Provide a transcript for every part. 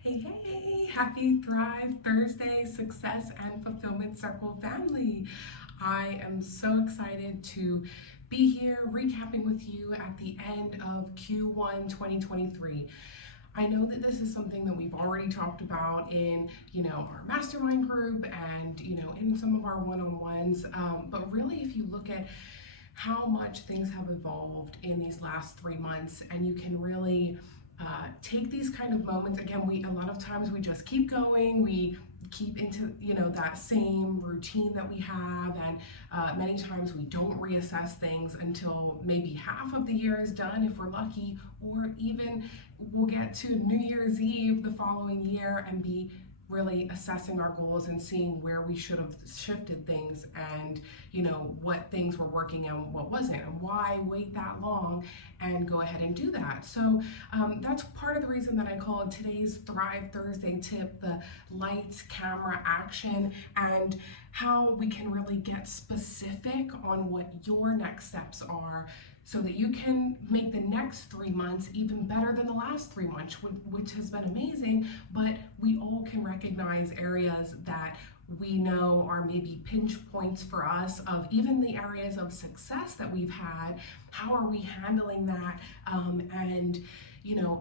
Hey, happy Thrive Thursday Success and Fulfillment Circle family. I am so excited to be here recapping with you at the end of Q1 2023. I know that this is something that we've already talked about in, our mastermind group and, in some of our one-on-ones. But really, if you look at how much things have evolved in these last 3 months, and you can really take these kind of moments. Again, a lot of times we just keep going, we keep into that same routine that we have, and many times we don't reassess things until maybe half of the year is done if we're lucky, or even we'll get to New Year's Eve the following year and be really assessing our goals and seeing where we should have shifted things, and what things were working and what wasn't, and why wait that long and go ahead and do that. So that's part of the reason that I called today's Thrive Thursday tip the lights, camera, action, and how we can really get specific on what your next steps are so that you can make the next 3 months even better than the last 3 months, which has been amazing. But we all can recognize areas that we know are maybe pinch points for us, of even the areas of success that we've had. How are we handling that? And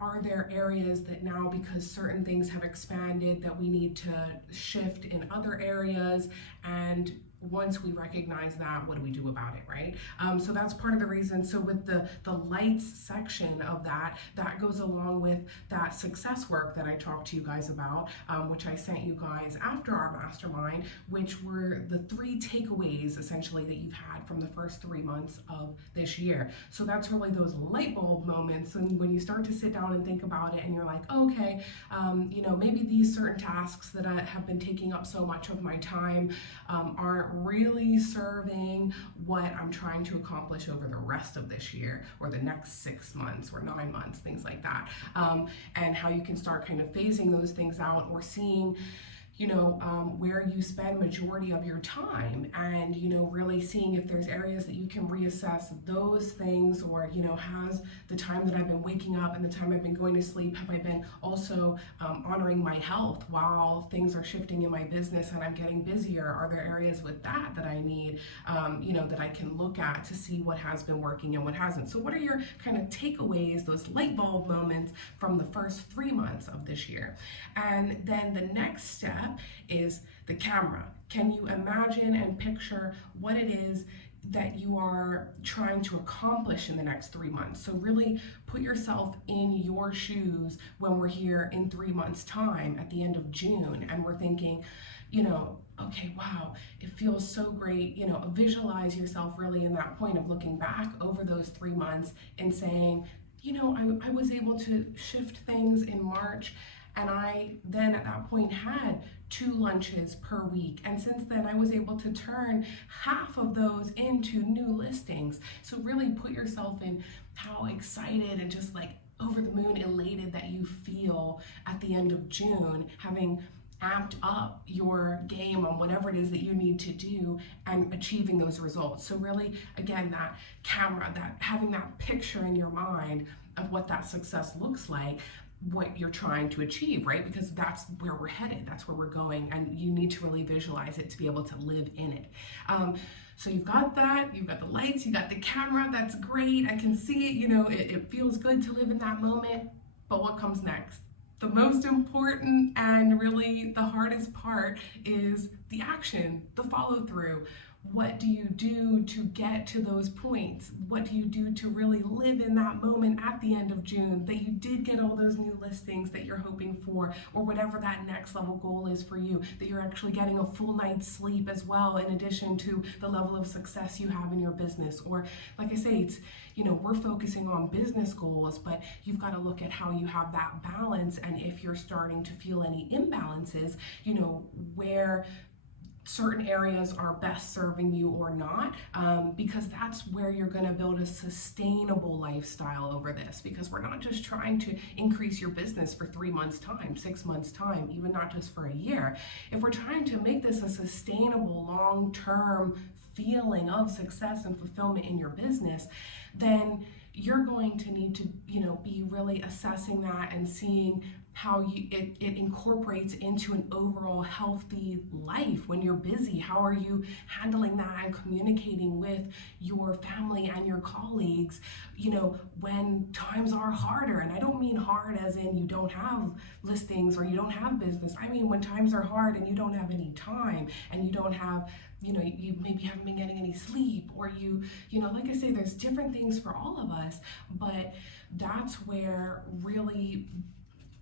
are there areas that now, because certain things have expanded, that we need to shift in other areas? And once we recognize that, what do we do about it, right? So that's part of the reason. So with the lights section of that goes along with that success work that I talked to you guys about, which I sent you guys after our mastermind, which were the 3 takeaways essentially that you've had from the first 3 months of this year. So that's really those light bulb moments, and when you start to sit down and think about it, and you're like, okay, maybe these certain tasks that have been taking up so much of my time aren't really serving what I'm trying to accomplish over the rest of this year, or the next 6 months or 9 months, things like that. And how you can start kind of phasing those things out, or seeing where you spend majority of your time, and really seeing if there's areas that you can reassess those things, or has the time that I've been waking up and the time I've been going to sleep, have I been also honoring my health while things are shifting in my business and I'm getting busier? Are there areas with that I need that I can look at to see what has been working and what hasn't? So what are your kind of takeaways, those light bulb moments from the first 3 months of this year? And then the next step is the camera. Can you imagine and picture what it is that you are trying to accomplish in the next 3 months? So really put yourself in your shoes when we're here in 3 months' time at the end of June, and we're thinking, okay, wow, it feels so great. Visualize yourself really in that point of looking back over those 3 months and saying, I was able to shift things in March, and I then at that point had 2 lunches per week. And since then, I was able to turn half of those into new listings. So really put yourself in how excited and just like over the moon elated that you feel at the end of June, having amped up your game on whatever it is that you need to do and achieving those results. So really, again, that camera, that having that picture in your mind of what that success looks like, what you're trying to achieve, right? Because that's where we're headed, that's where we're going, and you need to really visualize it to be able to live in it. So you've got that, you've got the lights, you got the camera, that's great. I can see it, it feels good to live in that moment, but what comes next? The most important and really the hardest part is the action, the follow through. What do you do to get to those points? What do you do to really live in that moment at the end of June that you did get all those new listings that you're hoping for, or whatever that next level goal is for you, that you're actually getting a full night's sleep as well, in addition to the level of success you have in your business? Or like I say, it's, we're focusing on business goals, but you've got to look at how you have that balance, and if you're starting to feel any imbalances, where certain areas are best serving you or not, because that's where you're going to build a sustainable lifestyle over this. Because we're not just trying to increase your business for 3 months time, 6 months time, even not just for a year. If we're trying to make this a sustainable long-term feeling of success and fulfillment in your business, then you're going to need to, be really assessing that and seeing how it incorporates into an overall healthy life when you're busy. How are you handling that and communicating with your family and your colleagues, when times are harder? And I don't mean hard as in you don't have listings or you don't have business. I mean when times are hard and you don't have any time and you don't have, you maybe haven't been getting any sleep, or like I say, there's different things for all of us, but that's where really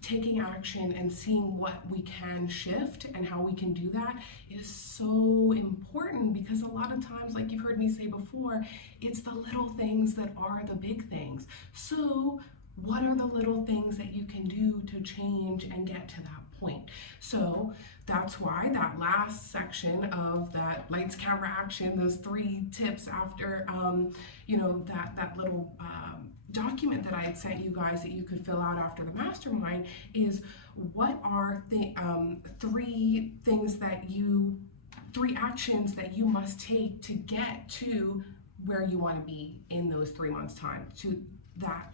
taking action and seeing what we can shift and how we can do that is so important, because a lot of times, like you've heard me say before, it's the little things that are the big things. So what are the little things that you can do to change and get to that point? So that's why that last section of that lights, camera, action, those 3 tips after, that little document that I had sent you guys that you could fill out after the mastermind is what are the 3 actions that you must take to get to where you want to be in those 3 months time, to that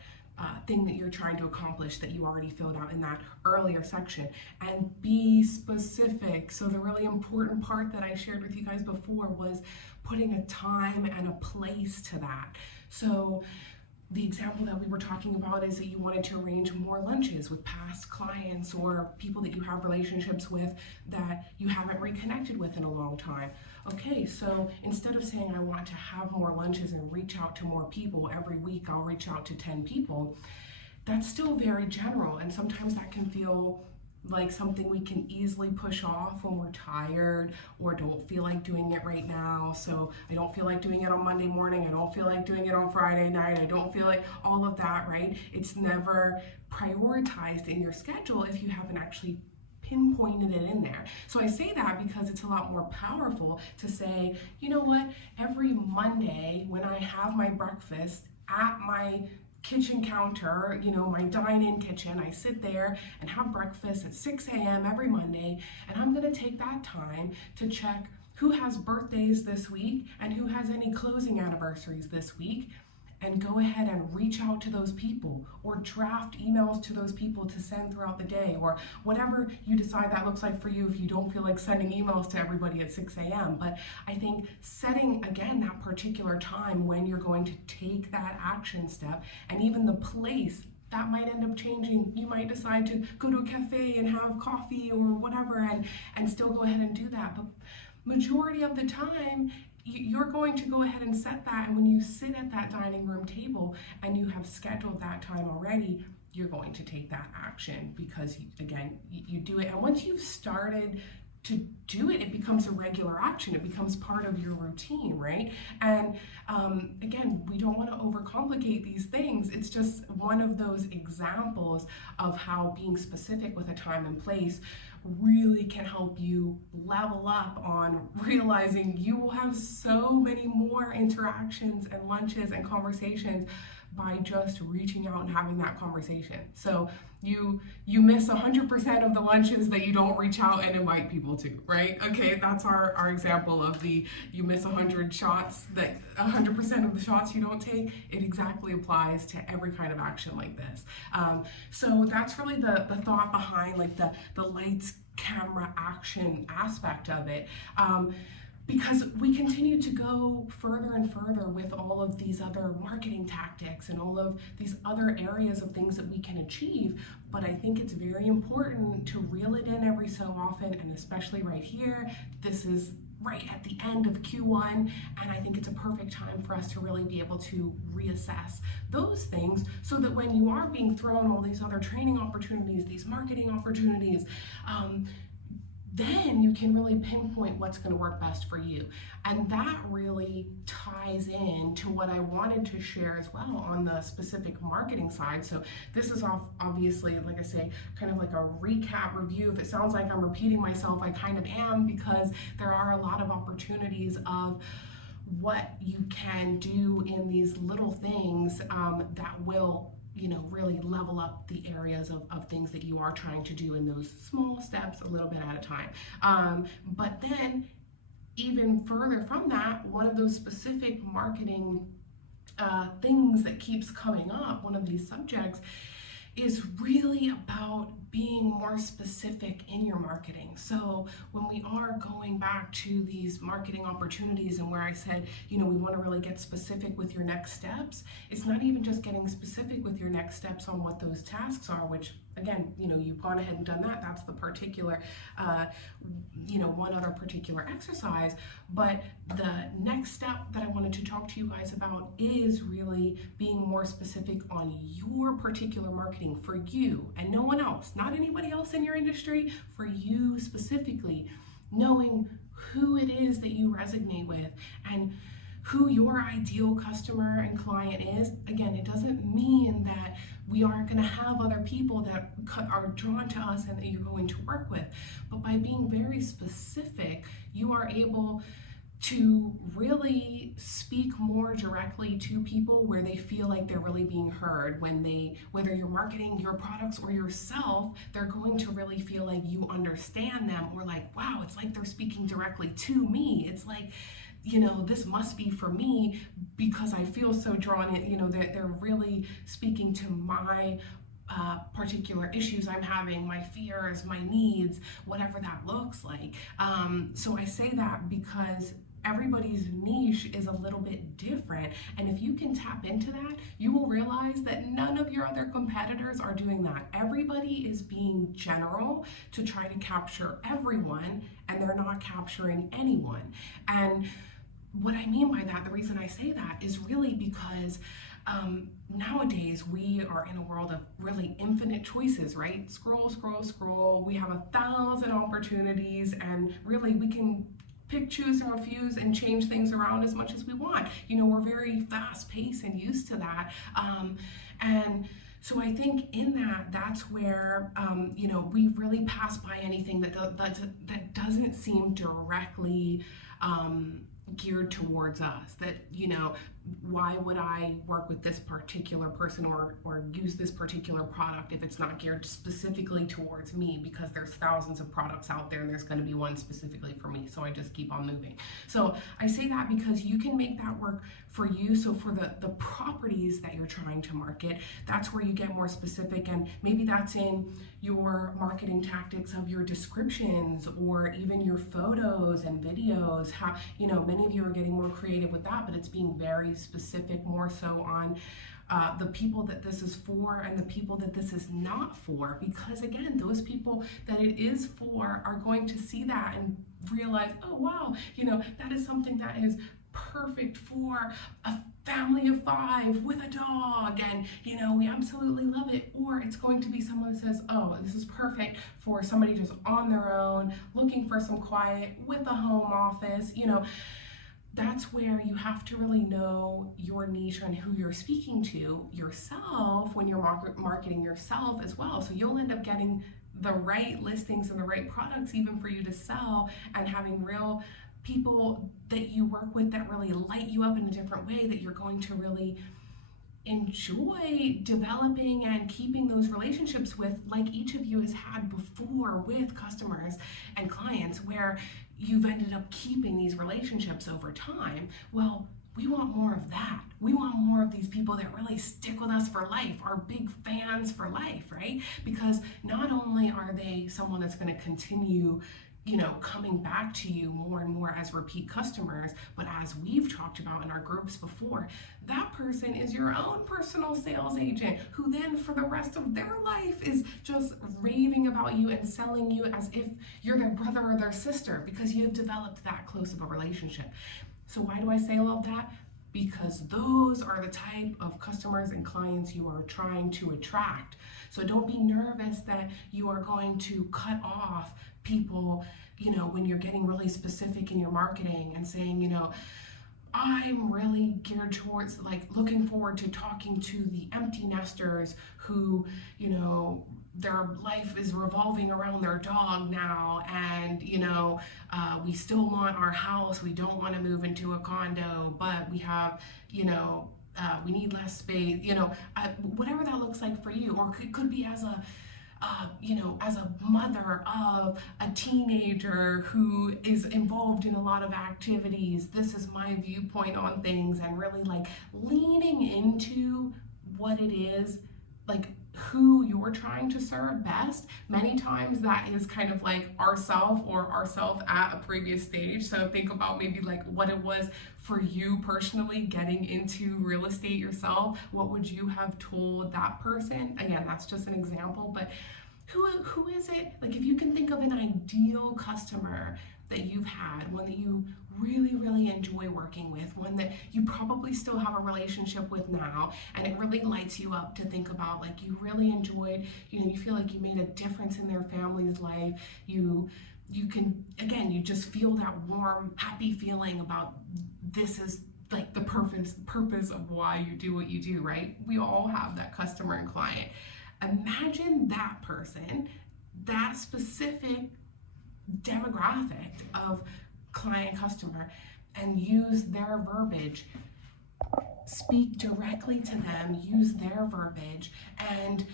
thing that you're trying to accomplish that you already filled out in that earlier section, and be specific. So the really important part that I shared with you guys before was putting a time and a place to that. So the example that we were talking about is that you wanted to arrange more lunches with past clients or people that you have relationships with that you haven't reconnected with in a long time. Okay, so instead of saying I want to have more lunches and reach out to more people every week, I'll reach out to 10 people, that's still very general, and sometimes that can feel like something we can easily push off when we're tired or don't feel like doing it right now. So I don't feel like doing it on Monday morning, I don't feel like doing it on Friday night, I don't feel like all of that, right? It's never prioritized in your schedule if you haven't actually pinpointed it in there. So I say that because it's a lot more powerful to say, you know what, every Monday when I have my breakfast at my kitchen counter, my dine-in kitchen, I sit there and have breakfast at 6 a.m. every Monday, and I'm gonna take that time to check who has birthdays this week and who has any closing anniversaries this week, and go ahead and reach out to those people or draft emails to those people to send throughout the day, or whatever you decide that looks like for you if you don't feel like sending emails to everybody at 6 a.m. But I think setting, again, that particular time when you're going to take that action step, and even the place, that might end up changing. You might decide to go to a cafe and have coffee or whatever and still go ahead and do that. But majority of the time, you're going to go ahead and set that, and when you sit at that dining room table and you have scheduled that time already, you're going to take that action because, again, you do it. And once you've started to do it, it becomes a regular action. It becomes part of your routine, right? And again, we don't want to overcomplicate these things. It's just one of those examples of how being specific with a time and place really can help you level up on realizing you will have so many more interactions and lunches and conversations by just reaching out and having that conversation. So you miss 100% of the lunches that you don't reach out and invite people to, right? Okay, that's our example of the you miss 100 shots, that 100% of the shots you don't take. It exactly applies to every kind of action like this. So that's really the thought behind like the lights, camera, action aspect of it. Because we continue to go further and further with all of these other marketing tactics and all of these other areas of things that we can achieve. But I think it's very important to reel it in every so often, and especially right here. This is right at the end of Q1, and I think it's a perfect time for us to really be able to reassess those things so that when you are being thrown all these other training opportunities, these marketing opportunities, then you can really pinpoint what's going to work best for you. And that really ties in to what I wanted to share as well on the specific marketing side. So this is obviously, like I say, kind of like a recap review. If it sounds like I'm repeating myself, I kind of am, because there are a lot of opportunities of what you can do in these little things that will really level up the areas of things that you are trying to do in those small steps a little bit at a time. But then even further from that, one of those specific marketing things that keeps coming up, one of these subjects, is really about being more specific in your marketing. So when we are going back to these marketing opportunities and where I said, we want to really get specific with your next steps, it's not even just getting specific with your next steps on what those tasks are, which again, you've gone ahead and done that. That's the particular, one other particular exercise. But the next step that I wanted to talk to you guys about is really being more specific on your particular marketing for you and no one else, not anybody else in your industry, for you specifically, knowing who it is that you resonate with and who your ideal customer and client is. Again, it doesn't mean that we aren't going to have other people that are drawn to us and that you're going to work with. But by being very specific, you are able to really speak more directly to people where they feel like they're really being heard. Whether you're marketing your products or yourself, they're going to really feel like you understand them, or like, wow, it's like they're speaking directly to me. It's like, this must be for me because I feel so drawn in, they're really speaking to my particular issues I'm having, my fears, my needs, whatever that looks like. So I say that because everybody's niche is a little bit different, and if you can tap into that, you will realize that none of your other competitors are doing that. Everybody is being general to try to capture everyone, and they're not capturing anyone. And what I mean by that, the reason I say that is really because nowadays we are in a world of really infinite choices, right? Scroll, scroll, scroll. We have 1,000 opportunities, and really we can pick, choose, and refuse and change things around as much as we want. We're very fast paced and used to that. And so I think in that's where, we really pass by anything that doesn't seem directly geared towards us. That, why would I work with this particular person or use this particular product if it's not geared specifically towards me? Because there's thousands of products out there and there's going to be one specifically for me, so I just keep on moving. So I say that because you can make that work for you. So for the properties that you're trying to market, that's where you get more specific, and maybe that's in your marketing tactics of your descriptions or even your photos and videos. How, many of you are getting more creative with that, but it's being very specific, more so on the people that this is for and the people that this is not for. Because again, those people that it is for are going to see that and realize, oh wow, that is something that is perfect for a family of 5 with a dog, and we absolutely love it. Or it's going to be someone that says, oh, this is perfect for somebody just on their own looking for some quiet with a home office. That's where you have to really know your niche and who you're speaking to yourself when you're marketing yourself as well. So you'll end up getting the right listings and the right products even for you to sell, and having real people that you work with that really light you up in a different way, that you're going to really enjoy developing and keeping those relationships with, like each of you has had before with customers and clients, where you've ended up keeping these relationships over time. Well, we want more of that. We want more of these people that really stick with us for life, are big fans for life, right? Because not only are they someone that's going to continue coming back to you more and more as repeat customers, but as we've talked about in our groups before, that person is your own personal sales agent who then for the rest of their life is just raving about you and selling you as if you're their brother or their sister, because you have developed that close of a relationship. So why do I say all of that? Because those are the type of customers and clients you are trying to attract. So don't be nervous that you are going to cut off people, when you're getting really specific in your marketing and saying, I'm really geared towards, like, looking forward to talking to the empty nesters who, their life is revolving around their dog now, and we still want our house, we don't want to move into a condo, but we have, we need less space, whatever that looks like for you. Or it could be as a as a mother of a teenager who is involved in a lot of activities, this is my viewpoint on things, and really like leaning into what it is, like who you're trying to serve best. Many times that is kind of like ourself or ourself at a previous stage. So think about maybe like what it was for you personally getting into real estate yourself. What would you have told that person? Again, that's just an example, but who is it? Like if you can think of an ideal customer that you've had, one that you really, really enjoy working with, one that you probably still have a relationship with now, and it really lights you up to think about, like you really enjoyed, you feel like you made a difference in their family's life. You can, again, you just feel that warm, happy feeling about this is like the purpose of why you do what you do, right? We all have that customer and client. Imagine that person, that specific demographic of client customer, and use their verbiage. Speak directly to them, use their verbiage, and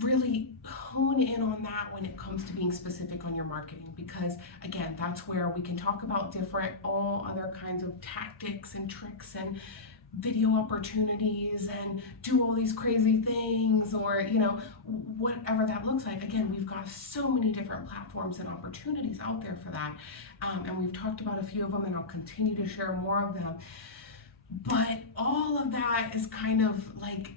really hone in on that when it comes to being specific on your marketing, because again, that's where we can talk about all other kinds of tactics and tricks and video opportunities and do all these crazy things, or whatever that looks like. Again, we've got so many different platforms and opportunities out there for that, and we've talked about a few of them, and I'll continue to share more of them. But all of that is kind of like,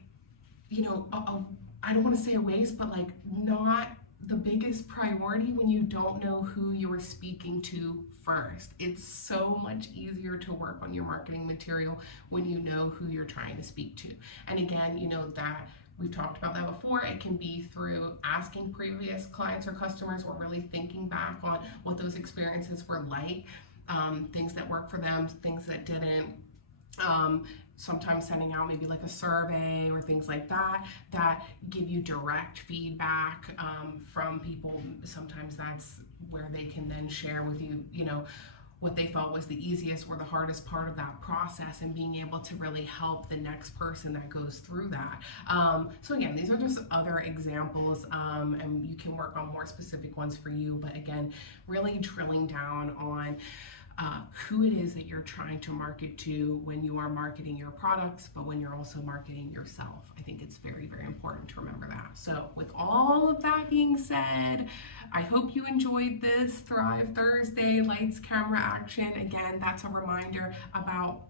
I don't want to say a waste, but like not the biggest priority when you don't know who you are speaking to first. It's so much easier to work on your marketing material when you know who you're trying to speak to. And again, that we've talked about that before. It can be through asking previous clients or customers, or really thinking back on what those experiences were like, things that worked for them, things that didn't. Sometimes sending out maybe like a survey or things like that give you direct feedback from people. Sometimes that's where they can then share with you, what they felt was the easiest or the hardest part of that process, and being able to really help the next person that goes through that. So again, these are just other examples, and you can work on more specific ones for you. But again, really drilling down on who it is that you're trying to market to when you are marketing your products, but when you're also marketing yourself. I think it's very, very important to remember that. So with all of that being said, I hope you enjoyed this Thrive Thursday Lights, Camera, Action. Again, that's a reminder about,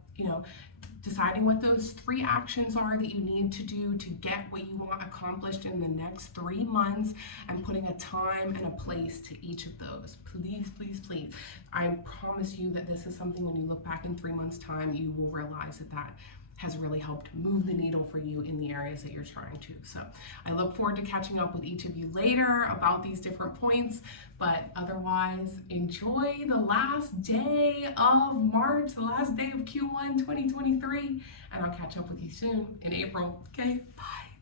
deciding what those 3 actions are that you need to do to get what you want accomplished in the next 3 months, and putting a time and a place to each of those. Please, please, please. I promise you that this is something when you look back in 3 months' time, you will realize that has really helped move the needle for you in the areas that you're trying to. So I look forward to catching up with each of you later about these different points, but otherwise enjoy the last day of March, the last day of Q1 2023, and I'll catch up with you soon in April. Okay, bye.